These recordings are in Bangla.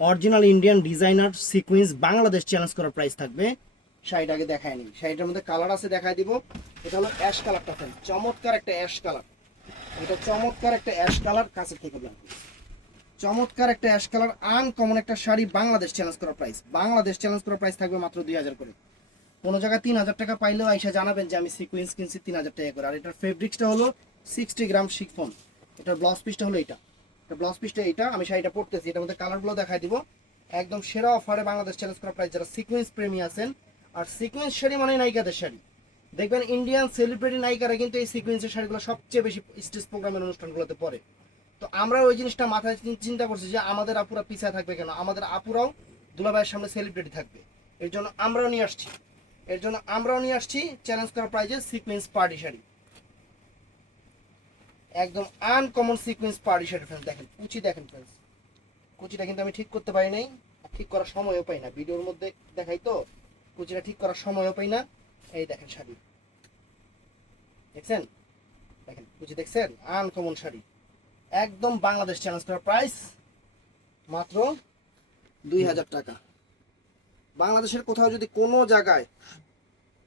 Original Indian designer sequence Bangladesh challenge করার প্রাইস থাকবে। শাড়িটাকে দেখায় নি, শাড়িটার মধ্যে কালার আছে, দেখায় দিব। এটা হলো অ্যাশ কালারটা ফ্রেন্ড, চমৎকার একটা অ্যাশ কালার। এটা চমৎকার একটা অ্যাশ কালার, কাছে থেকে লাগবে। চমৎকার একটা অ্যাশ কালার, আনকমন একটা শাড়ি, বাংলাদেশ চ্যালেঞ্জ করার প্রাইস। বাংলাদেশ চ্যালেঞ্জ করার প্রাইস থাকবে মাত্র 2000 করে। কোনো জায়গায় 3000 টাকা পাইলেও আইসা জানাবেন যে আমি সিকোয়েন্স কিনছি 3000 টাকা করে। আর এটার ফেব্রিক্সটা হলো 60 গ্রাম শিফন। এটার ব্লাউজ পিসটা হলো এটা, এটা ব্লাউজ পিসটা এইটা। আমি শাড়িটা পরতেছি, এটার মধ্যে কালারগুলো দেখাই দিব। একদম সেরা অফারে বাংলাদেশ চ্যালেঞ্জ করার প্রাইস। যারা সিকোয়েন্স প্রেমী আছেন, আর সিকোয়েন্স শাড়ি মানে নায়িকাদের শাড়ি, দেখবেন ইন্ডিয়ান সেলিব্রিটি নায়িকারা কিন্তু এই সিকোয়েন্সের শাড়িগুলো সবচেয়ে বেশি স্টেজ প্রোগ্রামের অনুষ্ঠানগুলোতে পরে। তো আমরা ওই জিনিসটা মাথায় চিন্তা করছি যে আমাদের আপুরা পিছায় থাকবে কেন, আমাদের আপুরাও দুলাভাইয়ের সামনে সেলিব্রিটি থাকবে। এর জন্য আমরাও নিয়ে আসছি চ্যালেঞ্জ করার প্রাইজে সিকোয়েন্স পার্টি শাড়ি। একদম uncommon sequence party sari friends. দেখেন কুচি, দেখেন ফ্রেন্ডস কুচিটা কিন্তু আমি ঠিক করতে পারি নাই, ঠিক করার সময়ও পাই না, ভিডিওর মধ্যে দেখাই তো কুচিটা ঠিক করার সময়ও পাই না। এই দেখেন শাড়ি দেখছেন, দেখেন কুচি দেখছেন, আনকমন শাড়ি। একদম বাংলাদেশ চ্যালেঞ্জ করার প্রাইস মাত্র 2000 টাকা। বাংলাদেশের কোথাও যদি কোনো জায়গায়,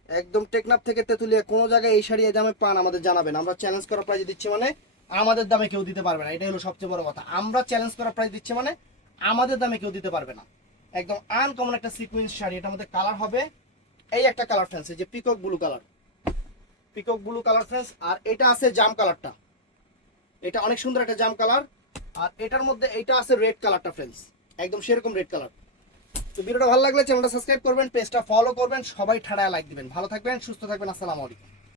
একদম টেকনাফ থেকে তেঁতুলিয়া কোনো জায়গায় এই শাড়ি এই দামে পান আমাদের জানাবেন। আমরা চ্যালেঞ্জ করার প্রাইস দিচ্ছি মানে আমাদের দামে কেউ দিতে পারবে না, এটাই হলো সবচেয়ে বড় কথা। আমরা চ্যালেঞ্জ করার প্রাইস দিচ্ছি মানে আমাদের দামে কেউ দিতে পারবে না। একদম আনকমন একটা সিকোয়েন্স শাড়ি। এটার মধ্যে কালার হবে এই একটা কালার ফ্রেন্ডস, এই যে peacock blue colour, peacock blue colour friends. আর এটা আছে জাম কালারটা, এটা অনেক সুন্দর একটা জাম কালার। আর এটার মধ্যে এটা আছে রেড কালারটা ফ্রেন্ডস, একদম সেরকম রেড কালার। তো ভিডিওটা ভালো লাগলে চ্যানেলটা সাবস্ক্রাইব করবেন, পেজটা ফলো করবেন, সবাই ঠাড়ায় লাইক দিবেন। ভালো থাকবেন, সুস্থ থাকবেন, আসসালামু আলাইকুম।